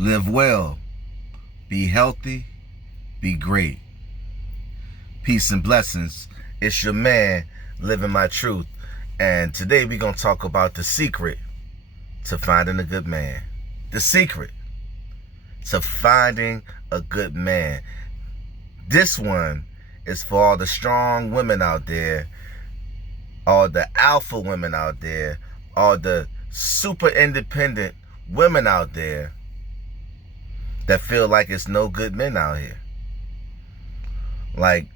Live well, be healthy, be great. Peace and blessings. It's your man, Living My Truth. And today we're going to talk about the secret to finding a good man. The secret to finding a good man. This one is for all the strong women out there, all the alpha women out there, all the super independent women out there that feel like it's no good men out here. Like,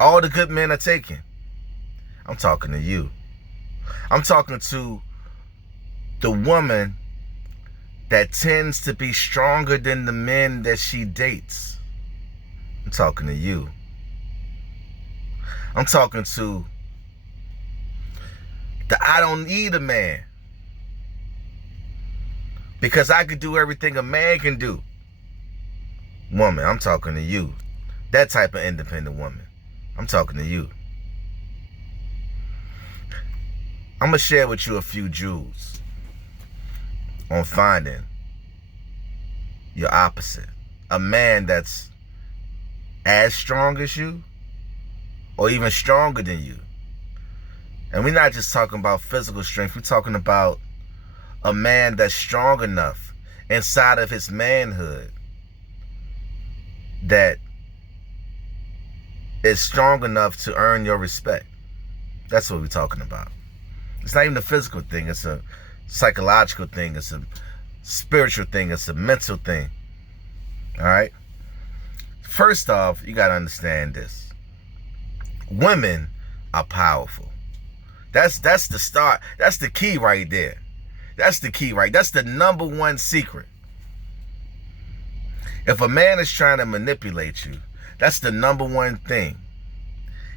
all the good men are taken. I'm talking to you. I'm talking to the woman that tends to be stronger than the men that she dates. I'm talking to you. I'm talking to the I don't need a man because I could do everything a man can do woman. I'm talking to you. That type of independent woman. I'm talking to you. I'm going to share with you a few jewels on finding your opposite. A man that's as strong as you or even stronger than you. And we're not just talking about physical strength. We're talking about a man that's strong enough inside of his manhood that is strong enough to earn your respect. That's what we're talking about. It's not even a physical thing. It's a psychological thing. It's a spiritual thing. It's a mental thing. All right? First off, you got to understand this. Women are powerful. That's the start. That's the key right there. That's the key, right? That's the number one secret. If a man is trying to manipulate you, that's the number one thing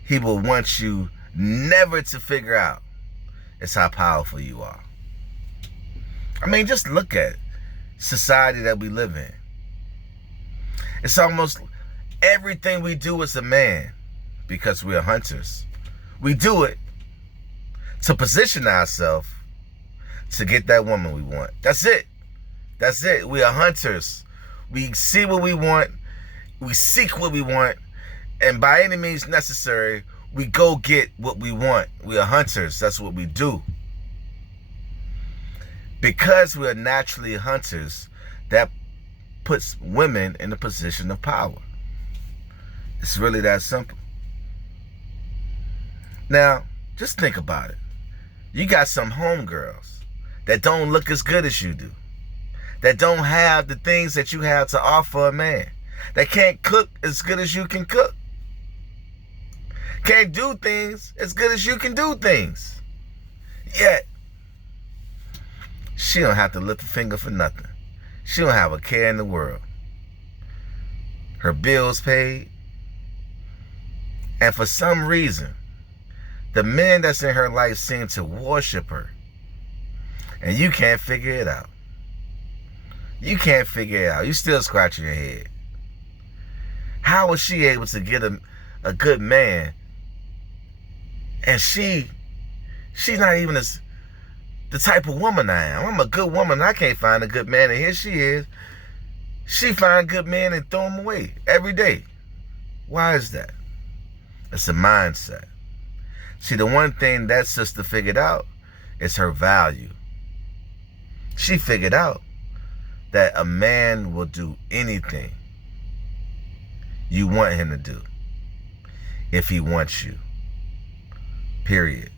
he will want you never to figure out is how powerful you are. I mean, just look at society that we live in. It's almost everything we do as a man, because we are hunters. We do it to position ourselves to get that woman we want. That's it. That's it. We are hunters. We see what we want. We seek what we want. And by any means necessary, we go get what we want. We are hunters. That's what we do. Because we are naturally hunters, that puts women in a position of power. It's really that simple. Now, just think about it. You got some homegirls that don't look as good as you do, that don't have the things that you have to offer a man, that can't cook as good as you can cook, can't do things as good as you can do things. Yet, she don't have to lift a finger for nothing. She don't have a care in the world. Her bills paid. And for some reason, the men that's in her life seem to worship her. And you can't figure it out. You can't figure it out. You still scratching your head. How was she able to get a good man? And she's not even the type of woman I am. I'm a good woman. I can't find a good man. And here she is. She find good men and throw them away every day. Why is that? It's a mindset. See, the one thing that sister figured out is her value. She figured out that a man will do anything you want him to do if he wants you. Period.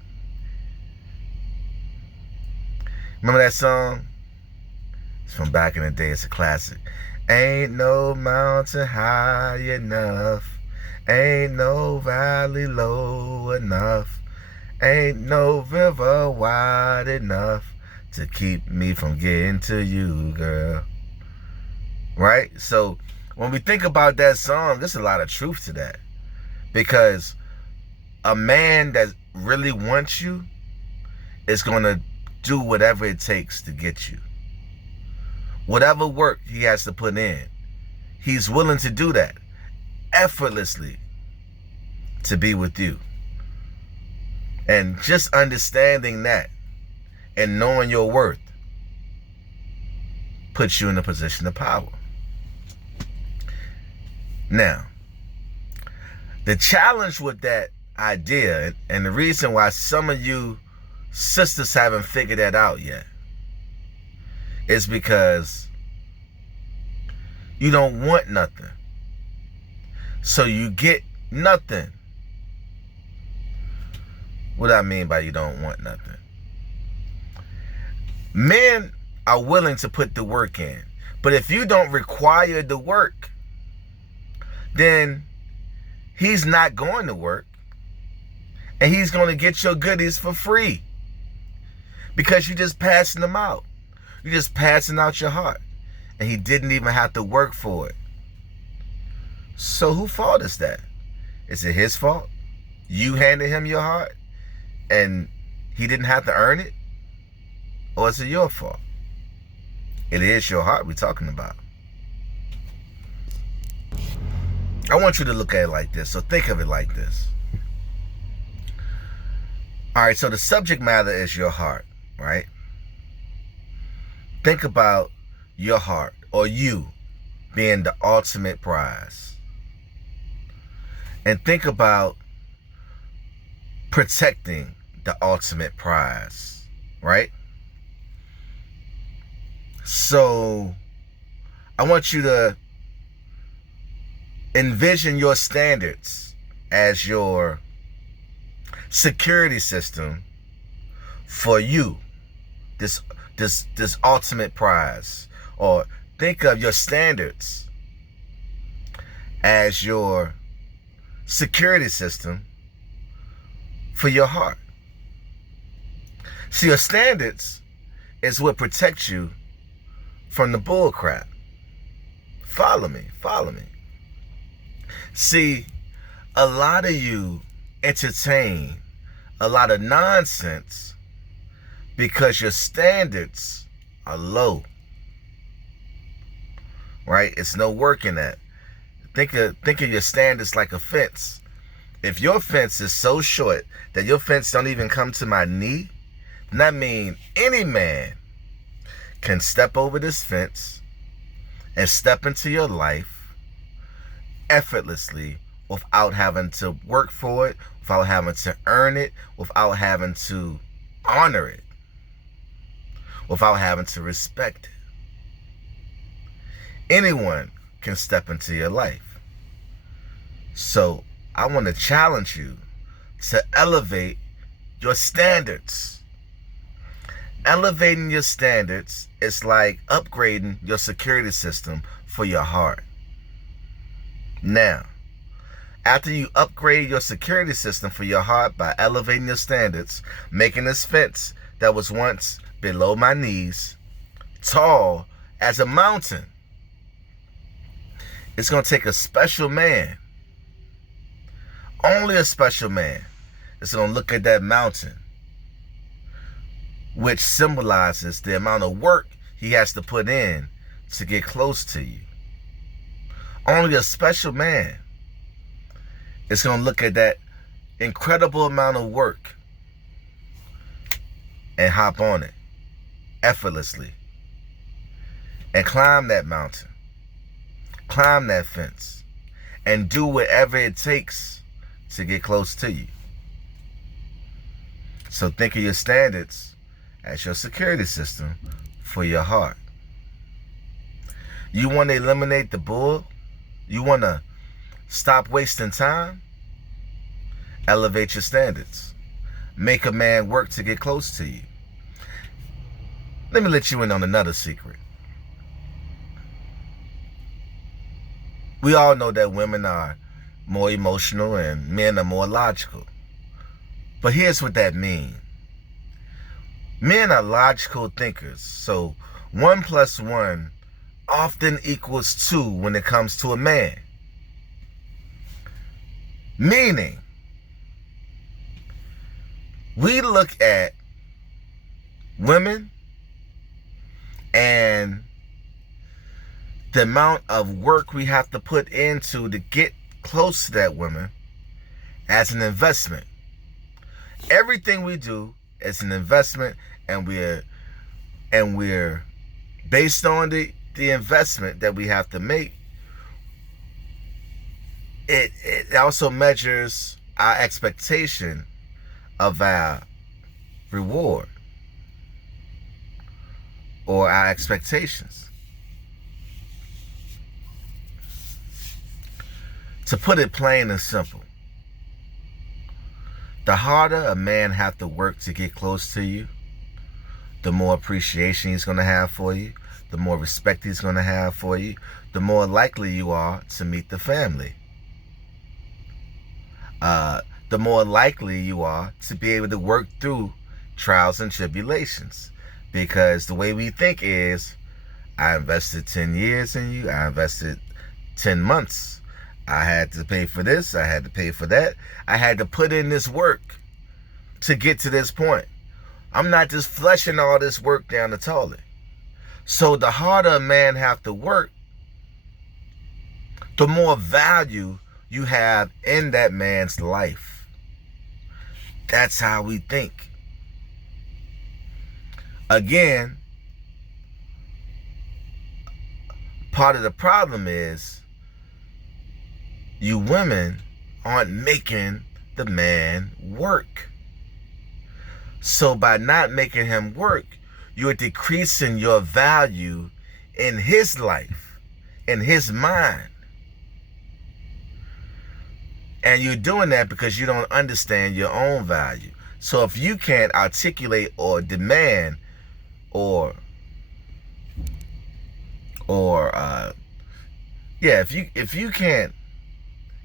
Remember that song? It's from back in the day. It's a classic. Ain't no mountain high enough. Ain't no valley low enough. Ain't no river wide enough to keep me from getting to you, girl. Right? So when we think about that song, there's a lot of truth to that. Because a man that really wants you is going to do whatever it takes to get you. Whatever work he has to put in, he's willing to do that effortlessly to be with you. And just understanding that and knowing your worth puts you in a position of power. Now, the challenge with that idea, and the reason why some of you sisters haven't figured that out yet, is because you don't want nothing. So you get nothing. What do I mean by you don't want nothing? Men are willing to put the work in. But if you don't require the work, then he's not going to work. And he's going to get your goodies for free. Because you're just passing them out. You're just passing out your heart. And he didn't even have to work for it. So whose fault is that? Is it his fault? You handed him your heart and he didn't have to earn it? Or is it your fault? It is your heart we're talking about. I want you to look at it like this. So think of it like this. All right, so the subject matter is your heart, right? Think about your heart, or you being the ultimate prize. And think about protecting the ultimate prize, right? So I want you to envision your standards as your security system for you, this ultimate prize. Or think of your standards as your security system for your heart. See, your standards is what protects you from the bull crap. Follow me. See, a lot of you entertain a lot of nonsense because your standards are low. Right? It's no work in that. Think of your standards like a fence. If your fence is so short that your fence don't even come to my knee, then that means any man can step over this fence and step into your life effortlessly without having to work for it, without having to earn it, without having to honor it, without having to respect it. Anyone can step into your life. So I want to challenge you to elevate your standards. Elevating your standards is like upgrading your security system for your heart. Now, after you upgrade your security system for your heart by elevating your standards, making this fence that was once below my knees tall as a mountain, it's going to take a special man, only a special man, that's going to look at that mountain, which symbolizes the amount of work he has to put in to get close to you. Only a special man is going to look at that incredible amount of work and hop on it effortlessly and climb that mountain. Climb that fence and do whatever it takes to get close to you. So think of your standards as your security system for your heart. You want to eliminate the bull? You want to stop wasting time? Elevate your standards. Make a man work to get close to you. Let me let you in on another secret. We all know that women are more emotional and men are more logical. But here's what that means. Men are logical thinkers, so 1 + 1 often equals 2 when it comes to a man. Meaning, we look at women and the amount of work we have to put into to get close to that woman as an investment. Everything we do is an investment, and we're Based on the investment that we have to make, it also measures our expectation of our reward or our expectations. To put it plain and simple, the harder a man have to work to get close to you, the more appreciation he's going to have for you, the more respect he's going to have for you, the more likely you are to meet the family. The more likely you are to be able to work through trials and tribulations. Because the way we think is, I invested 10 years in you, I invested 10 months. I had to pay for this, I had to pay for that. I had to put in this work to get to this point. I'm not just flushing all this work down the toilet. So the harder a man have to work, the more value you have in that man's life. That's how we think. Again, part of the problem is you women aren't making the man work. So by not making him work, you're decreasing your value in his life, in his mind. And you're doing that because you don't understand your own value. So if you can't articulate or demand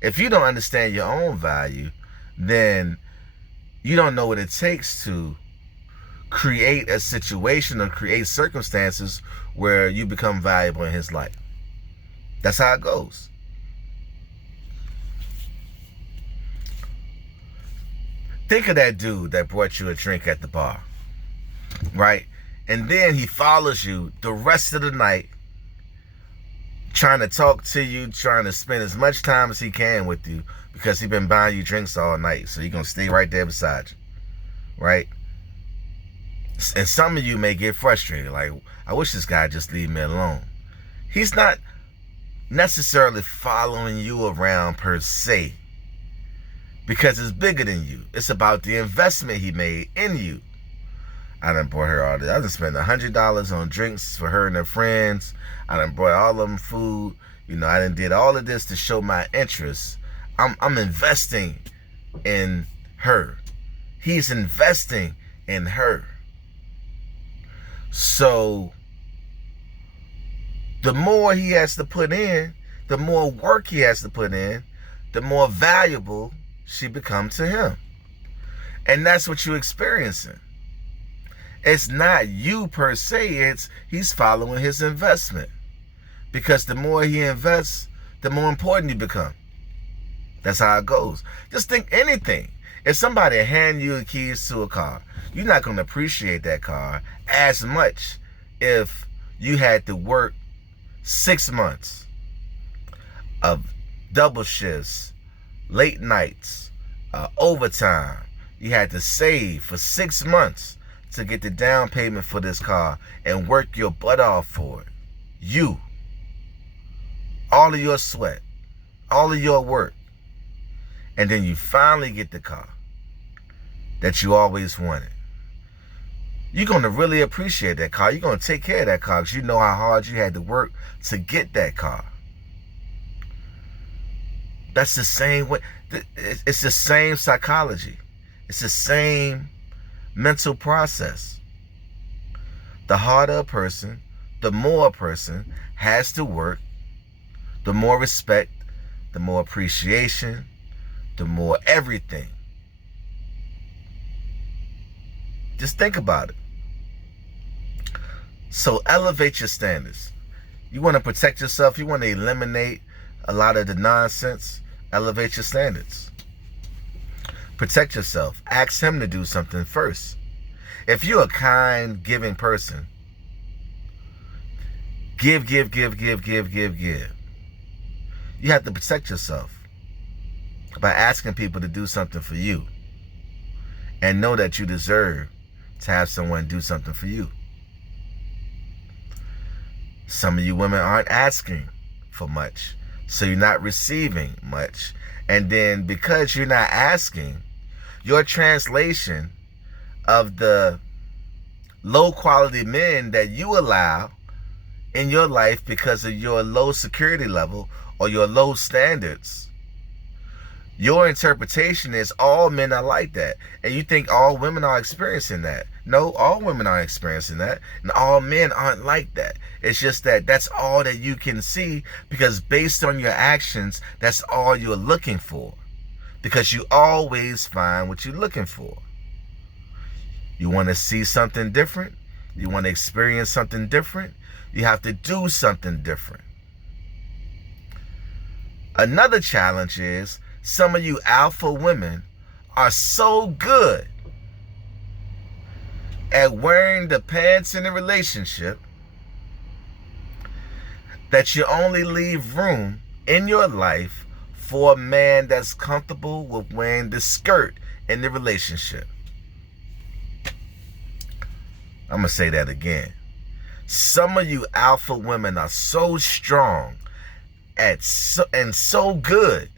if you don't understand your own value, then you don't know what it takes to create a situation or create circumstances where you become valuable in his life. That's how it goes. Think of that dude that brought you a drink at the bar, right? And then he follows you the rest of the night, trying to talk to you, trying to spend as much time as he can with you because he's been buying you drinks all night. So he's going to stay right there beside you, right? And some of you may get frustrated, like, I wish this guy just leave me alone. He's not necessarily following you around per se, because it's bigger than you. It's about the investment he made in you. I done bought her all this. I done spent $100 on drinks for her and her friends. I done brought all of them food. You know, I done did all of this to show my interest. I'm investing in her. He's investing in her. So the more he has to put in, the more work he has to put in, the more valuable she becomes to him. And that's what you're experiencing. It's not you per se, it's he's following his investment. Because the more he invests, the more important you become. That's how it goes. Just think anything. If somebody hand you the keys to a car, you're not going to appreciate that car as much if you had to work 6 months of double shifts, late nights, overtime. You had to save for 6 months to get the down payment for this car and work your butt off for it. You. All of your sweat. All of your work. And then you finally get the car that you always wanted. You're going to really appreciate that car. You're going to take care of that car because you know how hard you had to work to get that car. That's the same way. It's the same psychology. It's the same mental process. The harder a person, the more a person has to work, the more respect, the more appreciation, the more everything. Just think about it. So elevate your standards. You want to protect yourself. You want to eliminate a lot of the nonsense. Elevate your standards. Protect yourself. Ask him to do something first. If you're a kind, giving person, give. You have to protect yourself by asking people to do something for you. And know that you deserve to have someone do something for you. Some of you women aren't asking for much, so you're not receiving much. And then because you're not asking, your translation of the low quality men that you allow in your life because of your low security level or your low standards, your interpretation is all men are like that. And you think all women are experiencing that. No, all women aren't experiencing that. And all men aren't like that. It's just that that's all that you can see, because based on your actions, that's all you're looking for. Because you always find what you're looking for. You want to see something different? You want to experience something different? You have to do something different. Another challenge is some of you alpha women are so good at wearing the pants in a relationship that you only leave room in your life for a man that's comfortable with wearing the skirt in the relationship. I'm going to say that again. Some of you alpha women are so strong and so good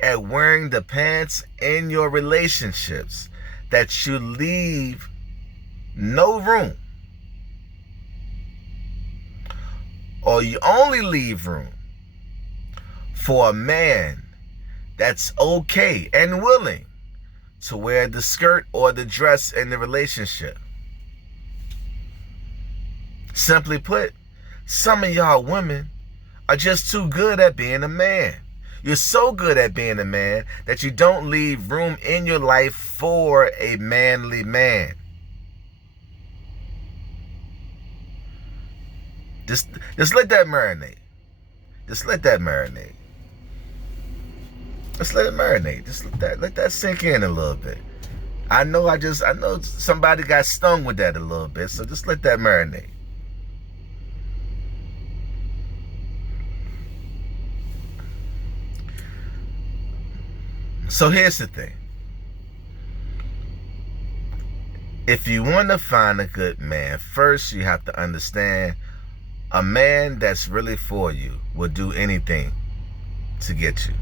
at wearing the pants in your relationships that you leave no room, or you only leave room for a man that's okay and willing to wear the skirt or the dress in the relationship. Simply put, some of y'all women are just too good at being a man. You're so good at being a man that you don't leave room in your life for a manly man. Just let that marinate. Just let that marinate. Just let it marinate. Just let that sink in a little bit. I know somebody got stung with that a little bit, so just let that marinate. So here's the thing. If you want to find a good man, first you have to understand a man that's really for you will do anything to get you.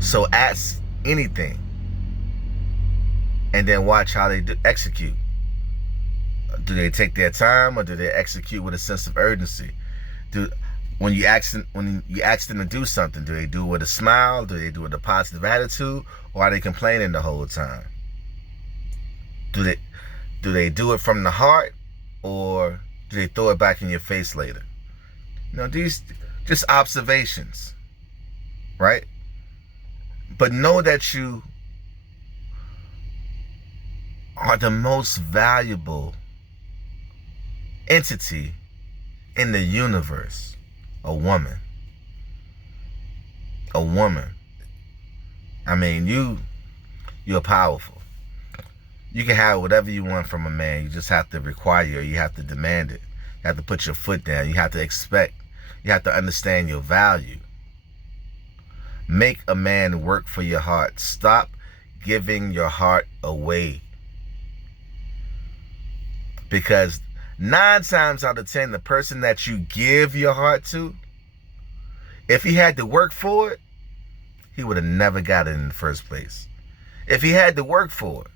So ask anything and then watch how they execute. Do they take their time, or do they execute with a sense of urgency? When you ask them to do something, do they do it with a smile? Do they do it with a positive attitude? Or are they complaining the whole time? Do they do it from the heart, or do they throw it back in your face later? These just observations, right? But know that you are the most valuable entity in the universe. A woman. A woman. I mean, you're powerful. You can have whatever you want from a man. You just have to require it. You have to demand it. You have to put your foot down. You have to expect. You have to understand your value. Make a man work for your heart. Stop giving your heart away. Because 9 times out of 10, the person that you give your heart to, if he had to work for it, he would have never got it in the first place. If he had to work for it.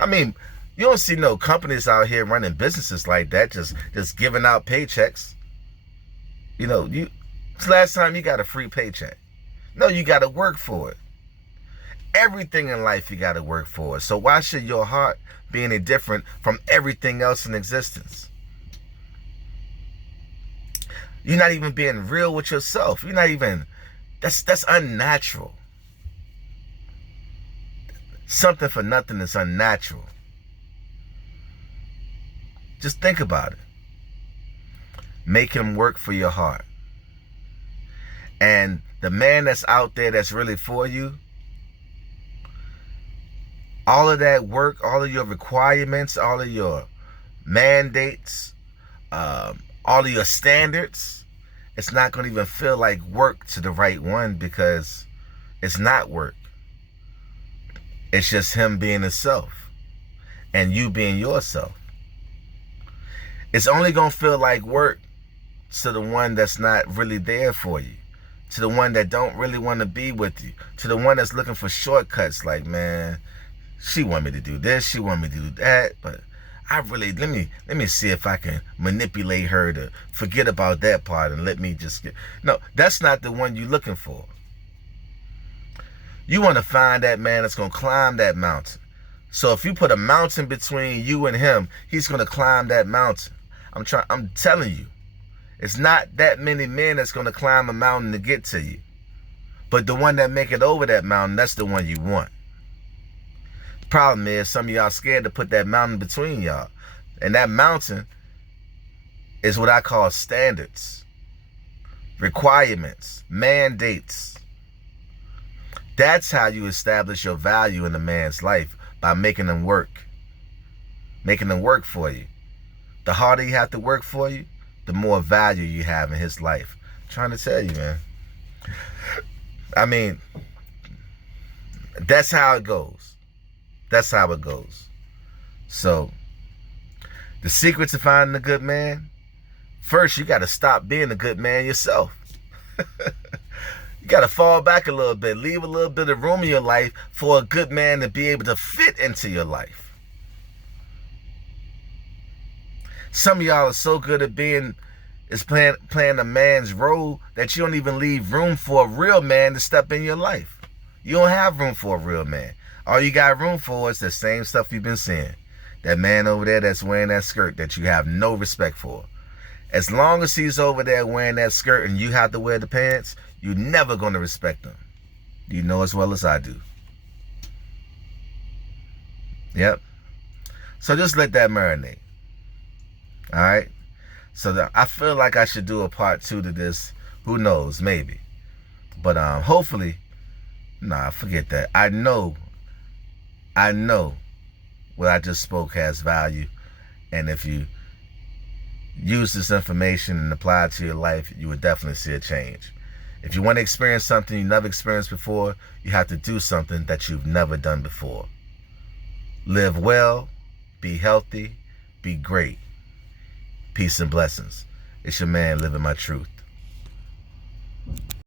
I mean, you don't see no companies out here running businesses like that, just giving out paychecks. It's last time you got a free paycheck. No, you got to work for it. Everything in life you got to work for. So why should your heart be any different from everything else in existence? You're not even being real with yourself. You're not even, that's unnatural. Something for nothing is unnatural. Just think about it. Make him work for your heart. And the man that's out there that's really for you, all of that work, all of your requirements, all of your mandates, all of your standards, it's not going to even feel like work to the right one, because it's not work. It's just him being himself and you being yourself. It's only going to feel like work to the one that's not really there for you, to the one that don't really want to be with you, to the one that's looking for shortcuts. Like, man, she want me to do this, she want me to do that, but I really, let me see if I can manipulate her to forget about that part and let me just get. No, that's not the one you're looking for. You want to find that man that's going to climb that mountain. So if you put a mountain between you and him, he's going to climb that mountain. I'm telling you, it's not that many men that's going to climb a mountain to get to you. But the one that make it over that mountain, that's the one you want. The problem is some of y'all scared to put that mountain between y'all. And that mountain is what I call standards, requirements, mandates. That's how you establish your value in a man's life, by making them work. Making them work for you. The harder he have to work for you, the more value you have in his life. I'm trying to tell you, man. I mean, that's how it goes. That's how it goes. So, the secret to finding a good man, first you got to stop being a good man yourself. You got to fall back a little bit. Leave a little bit of room in your life for a good man to be able to fit into your life. Some of y'all are so good at playing a man's role that you don't even leave room for a real man to step in your life. You don't have room for a real man. All you got room for is the same stuff you've been seeing. That man over there that's wearing that skirt that you have no respect for. As long as he's over there wearing that skirt and you have to wear the pants, you're never going to respect him. You know as well as I do. Yep. So just let that marinate. All right? So I feel like I should do a part 2 to this. Who knows? Maybe. But hopefully, nah, forget that. I know what I just spoke has value. And if you use this information and apply it to your life, you would definitely see a change. If you want to experience something you never experienced before, you have to do something that you've never done before. Live well, be healthy, be great. Peace and blessings. It's your man living my truth.